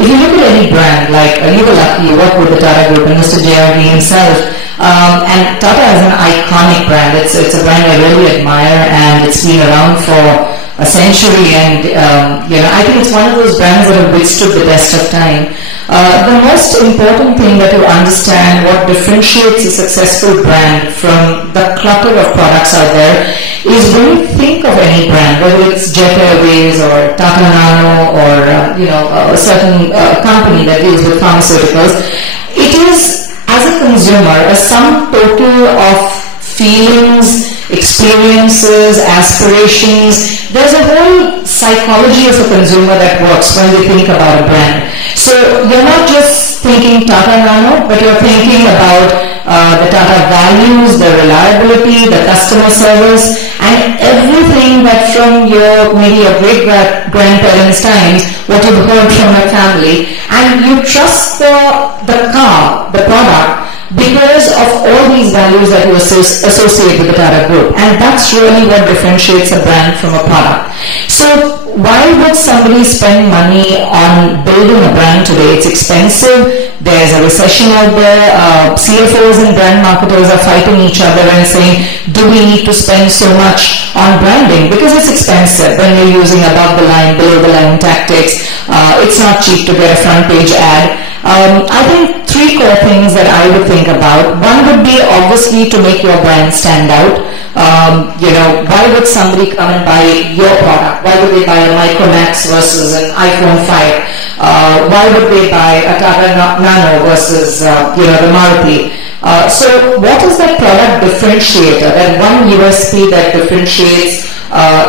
if you look at any brand, like you were lucky, you work with the Tata Group and Mr. JRD himself, and Tata is an iconic brand. It's a brand I really admire, and it's been around for a century, and I think it's one of those brands that have withstood the test of time. The most important thing that you understand what differentiates a successful brand from the clutter of products out there is when you think of any brand, whether it's Jet Airways or Tata Nano or a certain company that deals with pharmaceuticals, it is, as a consumer, a sum total of feelings, experiences, aspirations. There's a whole psychology of a consumer that works when they think about a brand. So you're not just thinking Tata Nano, but you're thinking about the Tata values, the reliability, the customer service, and everything that from maybe your great-grandparents' times, what you've heard from your family, and you trust the car, the product, because of all these values that you associate with the Tata Group. And that's really what differentiates a brand from a product. So why would somebody spend money on building a brand today? It's expensive. There's a recession out there. CFOs and brand marketers are fighting each other and saying, do we need to spend so much on branding? Because it's expensive when you're using above the line, below the line tactics. It's not cheap to get a front page ad. I think three core things that I would think about. One would be obviously to make your brand stand out. Why would somebody come and buy your product? Why would they buy a Micromax versus an iPhone 5? Why would they buy a Tata Nano versus the Maruti? So what is that product differentiator, that one USP that differentiates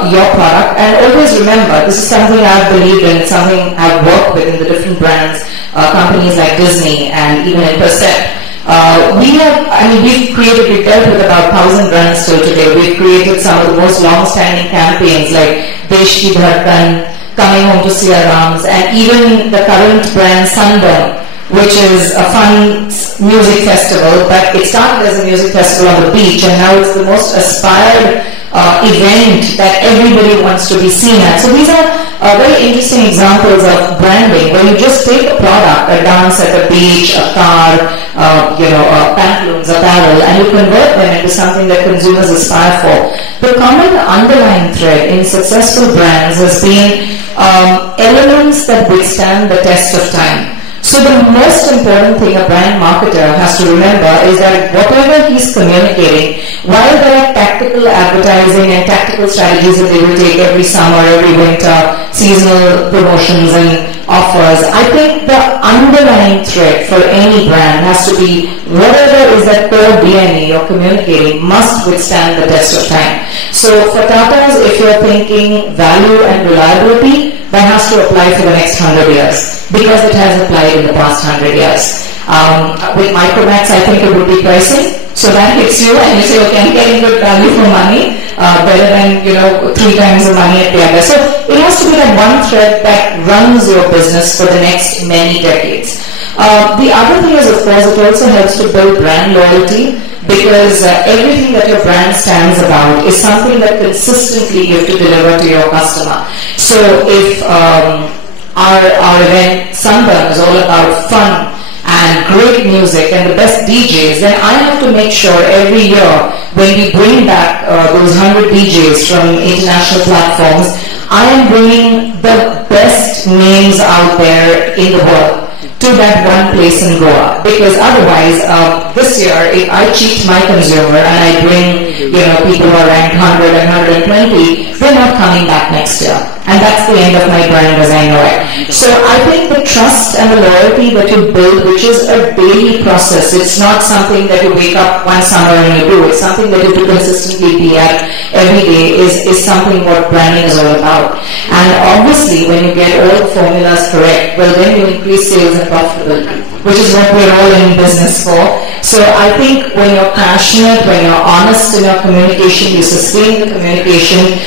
your product? And always remember, this is something I've believed in, something I've worked with in the different brands, companies like Disney and even in Percept. We've dealt with about 1,000 brands till today. We've created some of the most long-standing campaigns like Desh Ki Dhadkan, Coming Home to Siya Rams, and even the current brand Sunburn, which is a fun music festival, but it started as a music festival on the beach, and now it's the most aspired event that everybody wants to be seen at. So these are very interesting examples of branding, where you just take a product, a dance at the beach, a car, pantaloons, apparel, and you convert them into something that consumers aspire for. The common underlying thread in successful brands has been elements that withstand the test of time. So the most important thing a brand marketer has to remember is that whatever he's communicating, while there are tactical advertising and tactical strategies that they will take every summer, every winter, seasonal promotions and offers, I think the underlying thread for any brand has to be whatever is that core DNA you're communicating must withstand the test of time. So for Tatas, if you're thinking value and reliability, that has to apply for the next 100 years, because it has applied in the past 100 years. With Micromax, I think it would be pricing. So that hits you and you say, okay, I'm getting good value for money, better than 3 times the money at the other. So it has to be that one thread that runs your business for the next many decades. The other thing is, of course, it also helps to build brand loyalty, because everything that your brand stands about is something that consistently you have to deliver to your customer. So if our event Sunburn is all about fun and great music and the best DJs, then I have to make sure every year when we bring back those 100 DJs from international platforms, I am bringing the best names out there in the world to that one place in Goa. Because otherwise, this year, if I cheat my consumer and I bring people who are ranked 100 and 120, they're not coming back next year. And that's the end of my brand as I know it. So I think the trust and the loyalty that you build, which is a daily process, it's not something that you wake up one summer and you do. It's something that you do consistently be at every day is something what branding is all about. And obviously, when you get all the formulas correct, well, then you increase sales and profitability, which is what we're all in business for. So I think when you're passionate, when you're honest in your communication, you sustain the communication,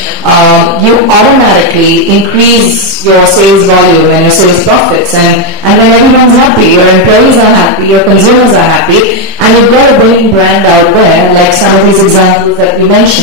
you automatically increase your sales volume and your sales profits, and then everyone's happy, your employees are happy, your consumers are happy, and you've got a winning brand out there, like some of these examples that you mentioned.